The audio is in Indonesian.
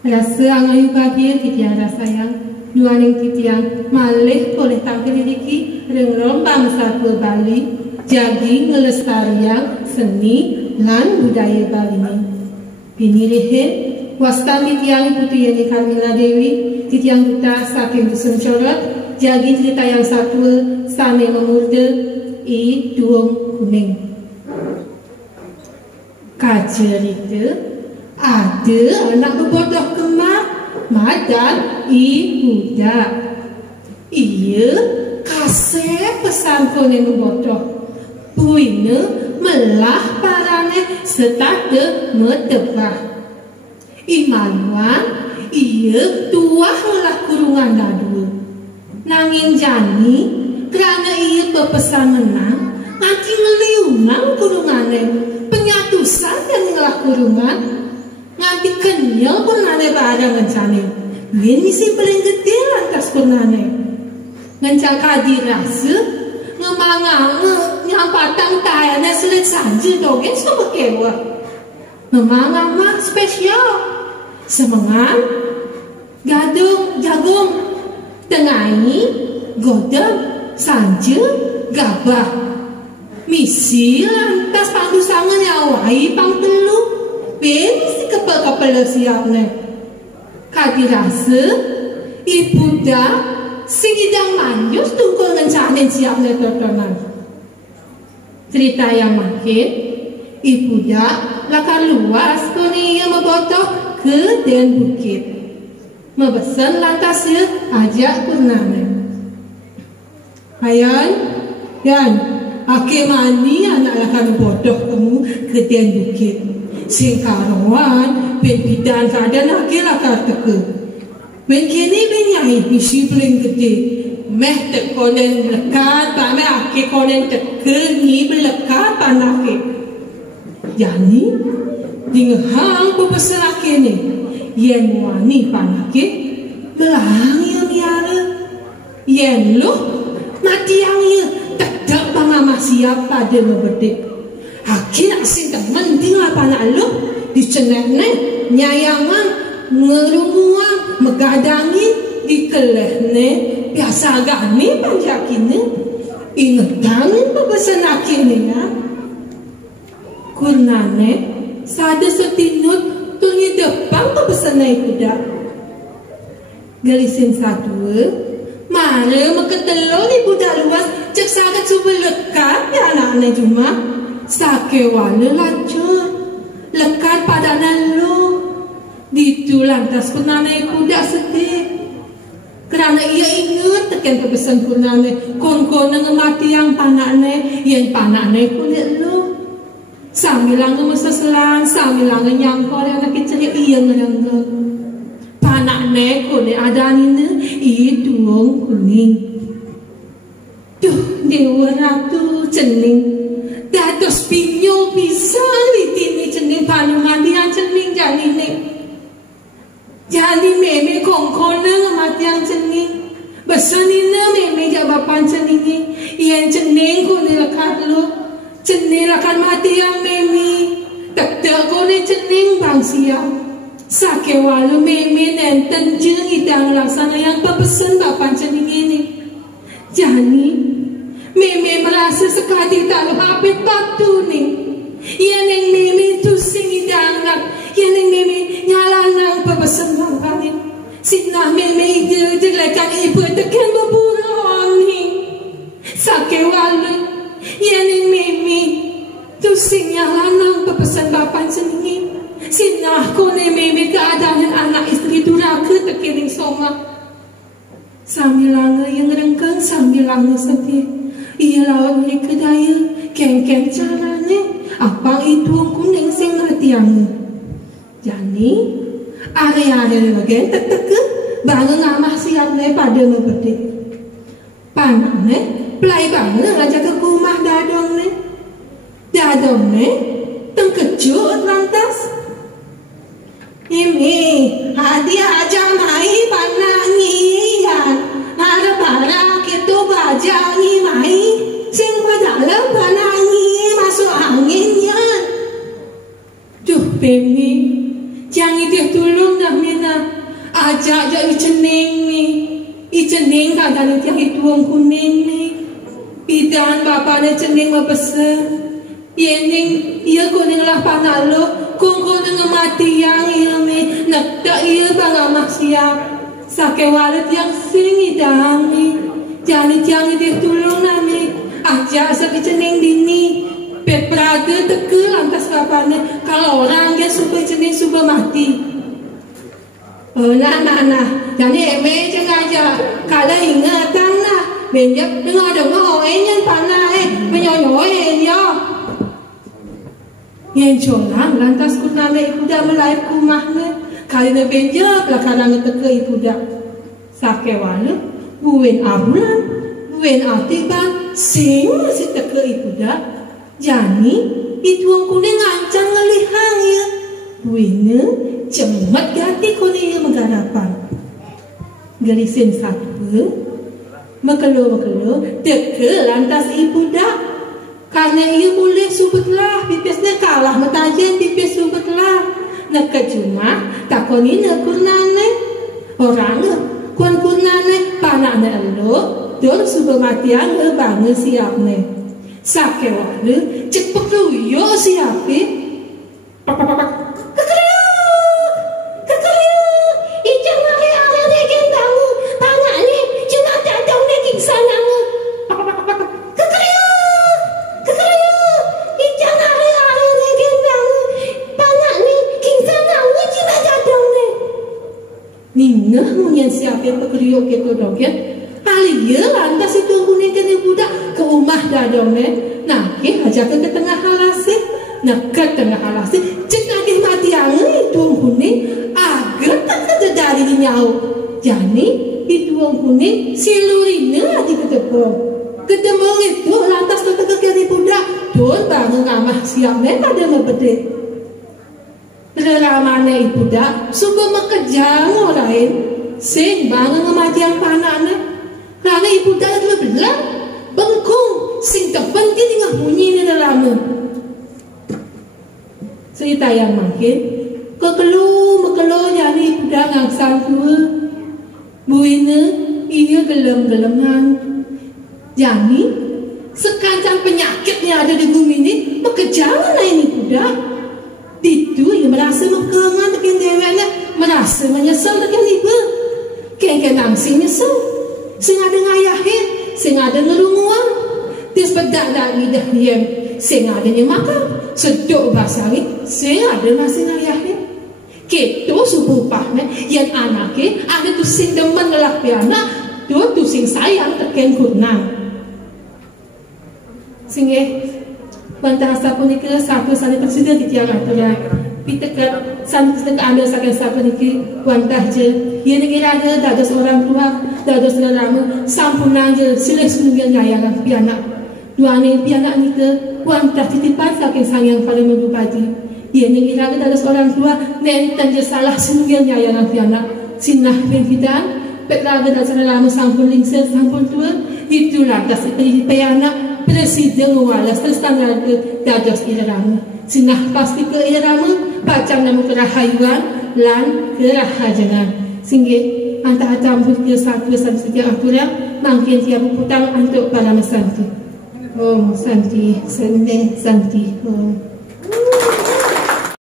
Rasa angayu bahagia titiang rasa yang nuaning titiang malih boleh tampil diki rengrong bangsa tua Bali jagi ngelestariang seni lan budaya Bali ini. Bini rehe wasta titiang Putu Yani Karmila Dewi titiang duta saking dusun corot jagi cerita yang satu sane memurde i duong kuning. Kacerita ada anak berbodoh kemak madan ibuda. Ia kasih pesan kone berbodoh. Puina melah parane setada medebah. Imanuan ia tuah melah kurungan dadu. Nanging jani kerana ia berpesan menang nanti ngeliunang kurungane penyatusan dan ngelah kurungan nganti kenyal kurnane barang ngencane. Ini misi paling gede lantas kurnane. Ngencang kadi rasa ngemanganga yang patang tayana sulit saja dogen sama kewa. Ngemanganga spesial. Semangat gadung jagung tengai godam sanja gabah. Misi lantas pandu sangan awai pang telu. Mesti kapal-kapal siap ne. Kadi rasa ibu dah singidang manjus tungkol ngencahnin siap ne totonan. Cerita yang makin ibu dah lakar luas koni yang membotoh ke den bukit. Mebesan lantas ya ajak kurnane. Ayan, yan, ake mani anak lakar bodoh kamu ke den bukit. Sing karuan ben bidan kadan ake lakar teke. Ben kini ben yai bisi paling gede. Meh tek konen lekat pa meh ake konen teke ni belekat panake. Yani dingehang pepesan ake ni. Yen wani panake melang ya miara. Yen lo mati yang ya tak pangama siap pada membedik. Aki nak sing temen tinggal panak lu di cenekne nyayangan ngerumuan megadangi di kelehne biasa gani panjakine ingetan pepesan akine ya kurnane sada setinut tungi depan pepesan itu dah gelisin satu mare meketelo ni budak luas cek sangat cuba lekat ya anak-anak cuma sake wala lanjut lekat pada nalu ditu lantas kunane kuda sedih kerana ia ingat tekan pepesan kunane kon-kon ngemati yang panakne yang panakne kulit lu sambil langga masa selang sambil langga nyangkor yang nak kecil ia ngerangga panakne kulit adanine iya duong kuning duh dewa ratu cening dados pinyo bisa litini cening panungan dia cening jadi meme kongkona ngamati yang cening besanina meme jawapan ceningi yang cening kone lekat lu cening lekat mati yang meme tak kone cening bang siap sake walu meme nenten jeng idang laksana yang pepesan bapan cening ini jadi meme merasa sekali tak habis batu ni. Yang neng meme tu singi dangat, yang neng meme nyalanang pepesan bangkali. Sinah meme ide jelekan ibu tekan berburuan ni. Sake walu, yang neng meme tu sing nyalanang pepesan bapan seni. Sinah kone meme keadaan anak isteri duraka tekiring soma. Sambil langga yang rengkang, sambil langga sedih. Ia lawan mereka daya keng-keng carane apa itu kuning sing ngerti yang jadi area-area bagian teteke bangun ngamah siap ne pada ngebedik panak ne pelai bangun ngajak ke rumah dadong ne tengkejut lantas ini hadiah aja mai panak ngian ada barang itu baja ni mai sing pada dalam panangi masuk angin ya duh bemi jangan dia tolong dah min na ajak iceneng ni iceneng kadang tiang ituang kuning ni pidan bapa ni ceneng mabesa yening ia kuning lah panalo kung kuning mati yang ia me nak tak ia bang amak siap sakewalet yang singi dang ni jani tiang dia tulung nami ajak sa iceneng dini pet praga teke lantas bapa ni kalau orang dia supaya ceneng supaya mati. Nah, jadi eme jangan aja. Kalau ingatan lah, benjak dengar dengar yang panah menyoyoh ya. Yang jolang lantas kuname ibu dah melai kumahnya. Kali ne benjak lah karena teke ibu dah. Sakewana buen abulan, buen atiban sing masih teke ibu dah. Jadi itu ang kuning ngancang ngelihang ya. Buenya cemat ganti kuning menggarapan. Garisin satu, makelo teke lantas ibu dah. Karena ia boleh subutlah, pipesnya kalah matajen pipes subutlah. Nak cuma takoni nak kurnane orang kurnane panaknya elo, dor subematian bangun siapne. Sakewalu cepet lu yo siapin ijang ale regen dangu tanaknya cina dadang daging sanangu ijang ale regen dangu tanaknya king sanangu cina dadang ne ningah munyan siapin pekriyo gitu dok ya alia lantas itu kuning kene budak ke rumah dadong ne nah ajak ke tengah halasi nah ke tengah halasi cek lagi mati yang itu kuning agar tak ada dari nyau jadi itu kuning silurinya lagi ketemu itu lantas ke kiri budak don bangun ngamah siap ne pada membede leramane ibu dak subuh mekejang orang sing bangun ngamajang panaknya karena ibu dak itu belang bengkung sing terpenting dengan bunyi ni dalam cerita yang makin mekelo jadi ibu dak ngangsang tua buina ia gelem-geleman jadi sekancang penyakitnya ada di bumi ini bekejangan lah ini budak itu ia merasa mekengan tekan deweknya merasa menyesal tekan ibu kengken nangsing nyesal sing ada ngayahin sing ada ngerunguan tis bedak dari dah diam sing ada yang makan sedok basawi sing ada masih ngayahin keto supupahnya yang anaknya ada tu sing demen ngelak piana tu sing sayang teken kurnang sing bantah sapu ni ke satu sali tersedia di tiang antara pitekat santus dekat ambil sakan sapu ni ke bantah je ia negeri ada dah seorang tua dah selama sampunang je silih sunungnya nyayangan pianak dua ni pianak ni ke bantah titipan saking sayang pada minggu pagi ia negeri ada dah seorang tua nenten je salah sunungnya nyayangan pianak sinah penghidan petraga dah selama sampun lingser sampun tua itu lantas itu pianak Presiden walas terus tanggal ke dados irama sinah pasti ke irama pacang nama kerahayuan lan kerahajangan sehingga antara campur ke satu sampai aturan mungkin tiap putang untuk para mesanti. Om Santi, Sende Santi. Om.